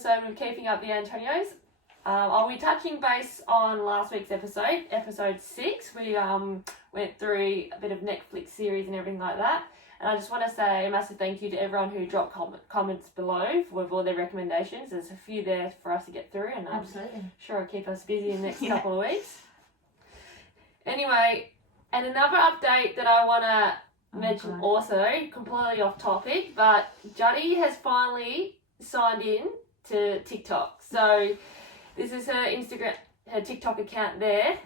episode with Keeping Up the Antonios. I'll be touching base on last week's episode 6. We went through a bit of Netflix series and everything like that. And I just want to say a massive thank you to everyone who dropped comments below with all their recommendations. There's a few there for us to get through, and I'm sure it'll keep us busy in the next couple of weeks. Anyway, and another update that I want to mention also, completely off topic, but Juddy has finally signed in to TikTok. So this is her TikTok account there.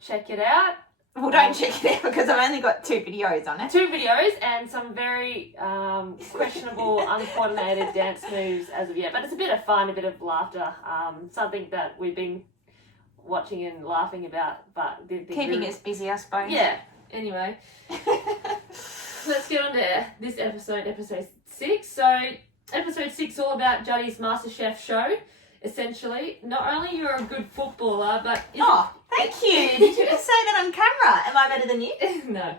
Check it out. Well, don't check it out because I've only got 2 videos on it. 2 videos and some very questionable, uncoordinated dance moves as of yet. But it's a bit of fun, a bit of laughter. Something that we've been watching and laughing about. But keeping us busy, I suppose. Yeah. Anyway, let's get on to this episode 6. So, episode 6 is all about Juddy's MasterChef show. Essentially, not only you're a good footballer, but... Thank you. Did you just say that on camera? Am I better than you? No.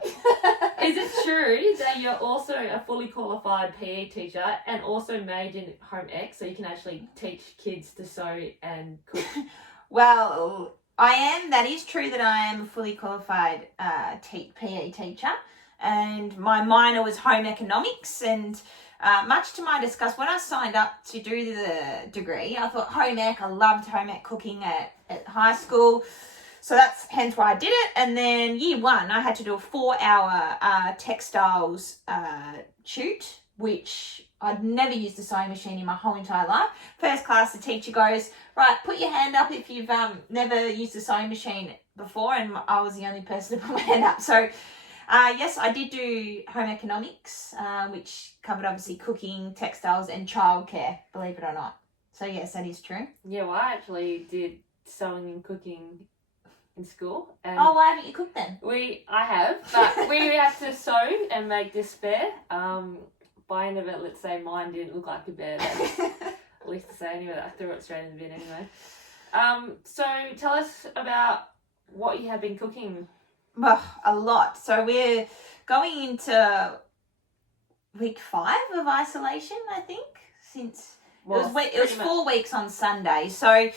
Is it true that you're also a fully qualified PE teacher and also majored in home ec, so you can actually teach kids to sew and cook? Well, I am. That is true that I am a fully qualified PE teacher, and my minor was home economics. And much to my disgust, when I signed up to do the degree, I thought home ec. I loved home ec cooking at high school. So that's hence why I did it. And then year 1, I had to do a 4-hour textiles shoot, which I'd never used a sewing machine in my whole entire life. First class, the teacher goes, right, put your hand up if you've never used a sewing machine before. And I was the only person to put my hand up. So yes, I did do home economics, which covered obviously cooking, textiles and childcare, believe it or not. So yes, that is true. Yeah, well, I actually did sewing and cooking in school. And why haven't you cooked then? I have, but we had to sew and make this bear. By end of it, let's say mine didn't look like a bear. That's at least to say anyway. I threw it straight in the bin anyway. So tell us about what you have been cooking. Well, a lot. So we're going into week 5 of isolation, I think, since it was 4 weeks on Sunday. So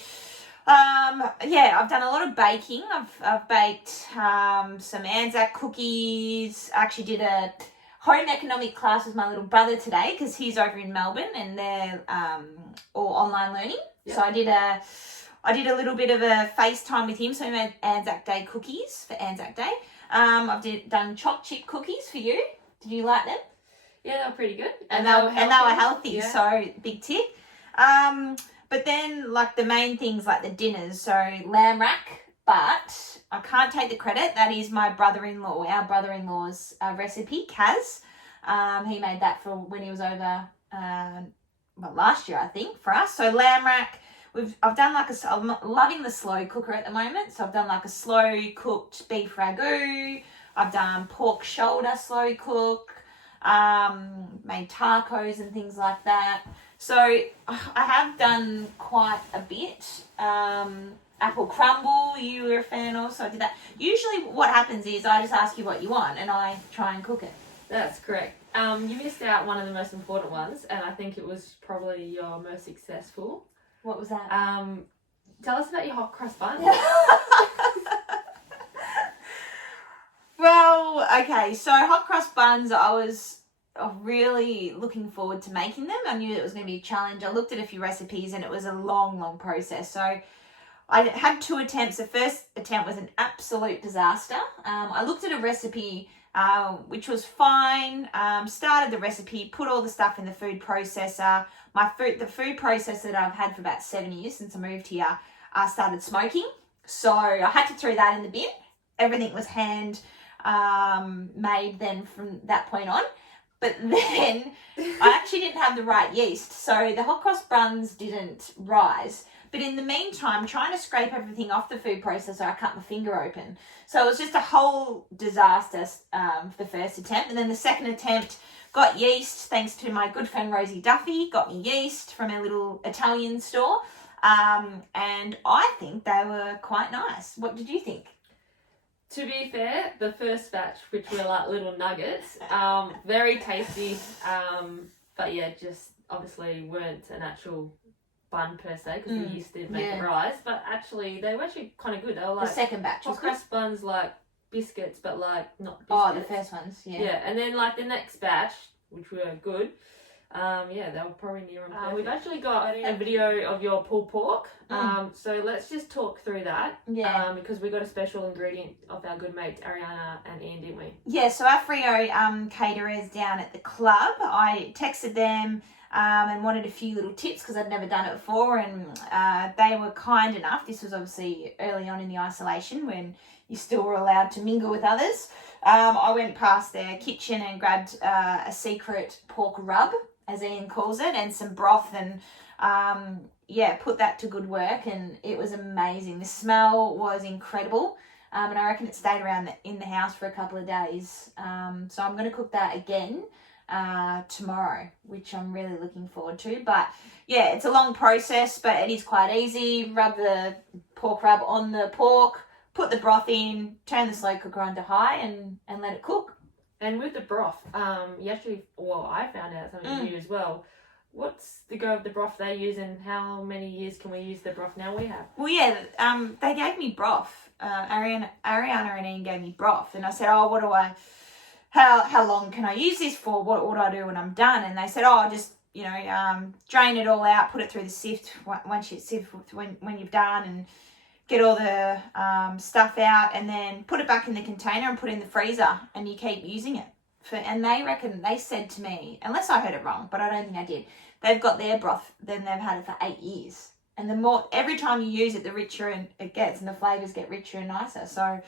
I've done a lot of baking. I've baked some Anzac cookies. I actually did a home economic class with my little brother today because he's over in Melbourne and they're all online learning. Yep. So I did a little bit of a FaceTime with him, so we made Anzac Day cookies for Anzac Day. I've done chopped chip cookies for you. Did you like them? Yeah, they were pretty good. And they were healthy, so big tick. But then, like, the main things, like the dinners, so lamb rack, but I can't take the credit. That is my brother-in-law, our brother-in-law's recipe, Kaz. He made that for when he was over, last year, I think, for us. So lamb rack, I've done I'm loving the slow cooker at the moment. So I've done like a slow cooked beef ragu. I've done pork shoulder slow cook, made tacos and things like that. So I have done quite a bit. Apple crumble, you were a fan of, so I did that. Usually what happens is I just ask you what you want and I try and cook it. That's correct. You missed out one of the most important ones, and I think it was probably your most successful. What was that? Tell us about your hot cross bun. Well, okay, so hot cross buns, I was really looking forward to making them. I knew it was going to be a challenge. I looked at a few recipes and it was a long process. So I had 2 attempts. The first attempt was an absolute disaster. I looked at a recipe which was fine, started the recipe, put all the stuff in the food processor. The food processor that I've had for about 7 years since I moved here started smoking. So I had to throw that in the bin. Everything was hand made then from that point on. But then I actually didn't have the right yeast. So the hot cross buns didn't rise. But in the meantime, trying to scrape everything off the food processor, I cut my finger open. So it was just a whole disaster for the first attempt. And then the second attempt, got yeast, thanks to my good friend Rosie Duffy, got me yeast from a little Italian store. And I think they were quite nice. What did you think? To be fair, the first batch, which were like little nuggets, very tasty, but yeah, just obviously weren't an actual bun per se because we used to make it Yeah. rise, but actually they were actually kind of good. They were The like second batch was hot good. crust buns, like biscuits, but like not biscuits. Oh, the first ones, yeah. Yeah, and then like the next batch, which were good. Yeah, they were probably near on perfect. We've actually got a video of your pulled pork. So let's just talk through that. Yeah. Because we got a special ingredient of our good mates Ariana and Ian, didn't we? Yeah, so our Freo caterers down at the club, I texted them and wanted a few little tips because I'd never done it before, and they were kind enough. This was obviously early on in the isolation when you still were allowed to mingle with others. I went past their kitchen and grabbed a secret pork rub, as Ian calls it, and some broth, and put that to good work, and it was amazing. The smell was incredible, and I reckon it stayed around in the house for a couple of days. So I'm going to cook that again tomorrow, which I'm really looking forward to. But yeah, it's a long process, but it is quite easy. Rub the pork rub on the pork, put the broth in, turn the slow cooker on to high, and let it cook. And with the broth, you actually, well, I found out something new as well. What's the go of the broth they use, and how many years can we use the broth now we have? Well, yeah, they gave me broth. Ariana and Ian gave me broth, and I said, oh, what do I, how long can I use this for? What do I do when I'm done? And they said, oh, just, drain it all out, put it through the sift when you've done, and get all the stuff out, and then put it back in the container and put it in the freezer, and you keep using it. And they said to me, unless I heard it wrong, but I don't think I did, they've got their broth, then they've had it for 8 years. And the more, every time you use it, the richer it gets, and the flavours get richer and nicer. So,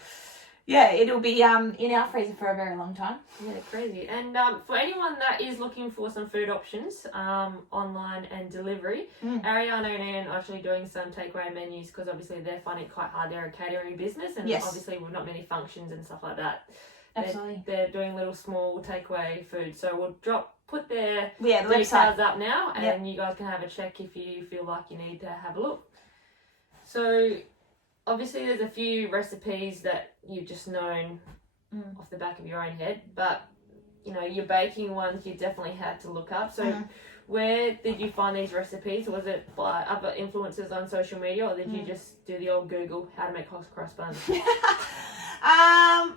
yeah, it'll be in our freezer for a very long time. Yeah, crazy. And for anyone that is looking for some food options, online and delivery, Ariana and Ian are actually doing some takeaway menus because obviously they're finding it quite hard. They're a catering business, and obviously with not many functions and stuff like that. Absolutely. They're doing little small takeaway food. So we'll put their the details website up now, and you guys can have a check if you feel like you need to have a look. So obviously there's a few recipes that you've just known off the back of your own head, but your baking ones you definitely had to look up. So where did you find these recipes? Was it by other influencers on social media, or did you just do the old Google how to make hot cross buns?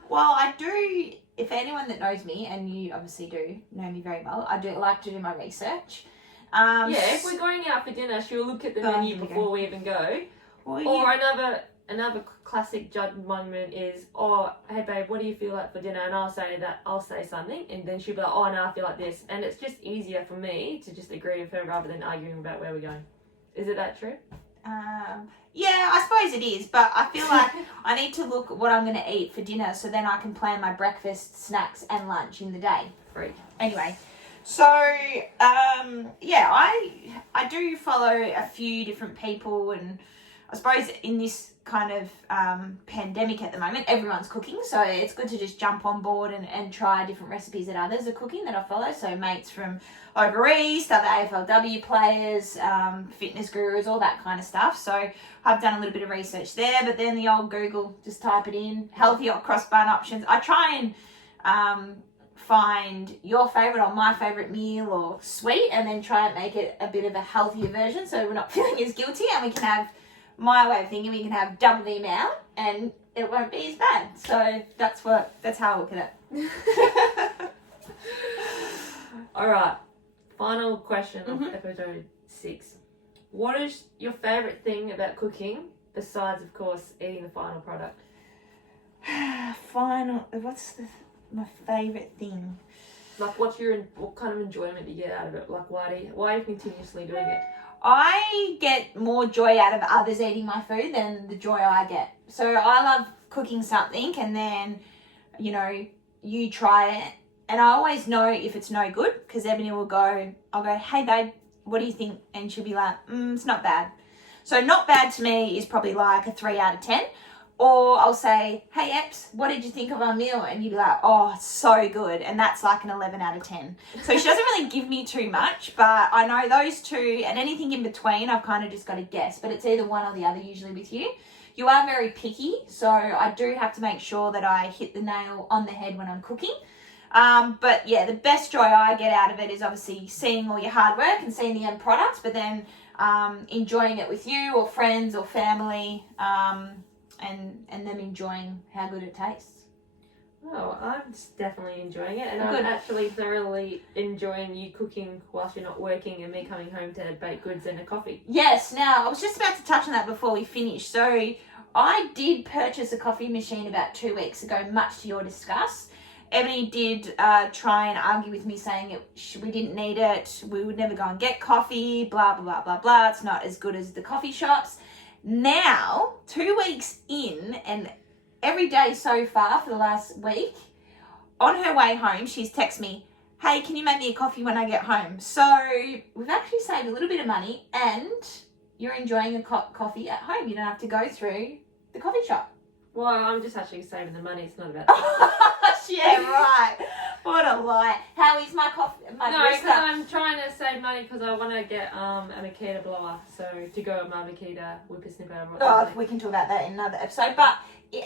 Well, I do, if anyone that knows me, and you obviously do know me very well, I do like to do my research. If we're going out for dinner, she'll look at the menu before we even go. Well, or another classic Judd moment is, oh, hey babe, what do you feel like for dinner? And I'll say something, and then she'll be like, oh no, I feel like this. And it's just easier for me to just agree with her rather than arguing about where we're going. Is it that true? Yeah, I suppose it is, but I feel like I need to look at what I'm going to eat for dinner, so then I can plan my breakfast, snacks, and lunch in the day. Freak. Anyway, so I do follow a few different people, and I suppose in this kind of pandemic at the moment, everyone's cooking, so it's good to just jump on board and try different recipes that others are cooking that I follow. So mates from over east, other AFLW players, fitness gurus, all that kind of stuff. So I've done a little bit of research there, but then the old Google, just type it in, healthy hot cross bun options. I try and find your favourite or my favourite meal or sweet, and then try and make it a bit of a healthier version so we're not feeling as guilty, and we can have my way of thinking, we can have double the amount and it won't be as bad. So that's how I look at it. All right, final question of episode 6. What is your favourite thing about cooking besides, of course, eating the final product? What's my favourite thing? Like, what kind of enjoyment do you get out of it? Like, why are you continuously doing it? I get more joy out of others eating my food than the joy I get. So I love cooking something, and then, you try it, and I always know if it's no good, because Ebony I'll go, hey babe, what do you think? And she'll be like, it's not bad. So not bad to me is probably like a 3 out of 10. Or I'll say, hey Eps, what did you think of our meal? And you'd be like, oh, it's so good. And that's like an 11 out of 10. So she doesn't really give me too much, but I know those two, and anything in between, I've kind of just got to guess. But it's either one or the other usually with you. You are very picky, so I do have to make sure that I hit the nail on the head when I'm cooking. But yeah, the best joy I get out of it is obviously seeing all your hard work and seeing the end products, but then enjoying it with you or friends or family, and them enjoying how good it tastes. Oh, I'm definitely enjoying it, and Good. I'm actually thoroughly enjoying you cooking whilst you're not working and me coming home to bake goods and a coffee. Yes, now I was just about to touch on that before we finish. So I did purchase a coffee machine about 2 weeks ago, much to your disgust. Ebony did try and argue with me saying we didn't need it, we would never go and get coffee, blah, blah, blah, blah, blah. It's not as good as the coffee shops. Now, 2 weeks in, and every day so far for the last week, on her way home, she's texted me, hey, can you make me a coffee when I get home? So we've actually saved a little bit of money, and you're enjoying a coffee at home. You don't have to go through the coffee shop. Well, I'm just actually saving the money. It's not about that. Yeah, right. What a lie. How is my coffee? No, because I'm trying to save money because I want to get a Makita blower. So to go with my Makita whippersnipper. Oh, we can talk about that in another episode. But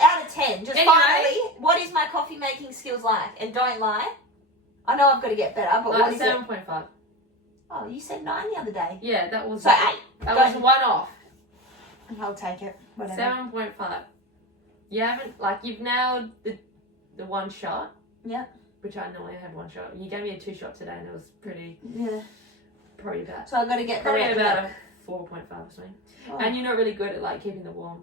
out of 10, just Anyway. finally, what is my coffee making skills like? And don't lie. I know I've got to get better, but what is it? 7.5. Oh, you said 9 the other day. Yeah, that was So 8. That was one off. I'll take it. Whatever. 7.5. You haven't, you've nailed the one shot. Yeah. Which I normally have one shot. You gave me a 2 shot today, and it was pretty. Yeah. Probably about. So I've got to get better. Probably about a 4.5 or something. Oh. And you're not really good at keeping the warm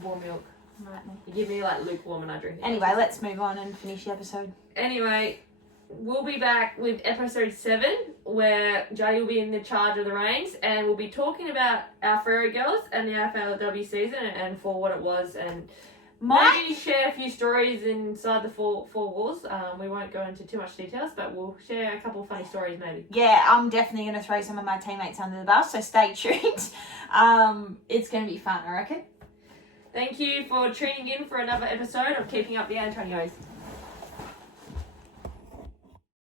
milk. Right. You give me lukewarm and I drink it. Anyway, let's move on and finish the episode. Anyway, we'll be back with episode 7, where Juddy will be in the charge of the reins, and we'll be talking about our Ferry Girls and the AFLW season and for what it was, and maybe share a few stories inside the four walls. We won't go into too much details, but we'll share a couple of funny stories maybe. Yeah, I'm definitely going to throw some of my teammates under the bus, so stay tuned. It's going to be fun, I reckon. Thank you for tuning in for another episode of Keeping Up the Antonios.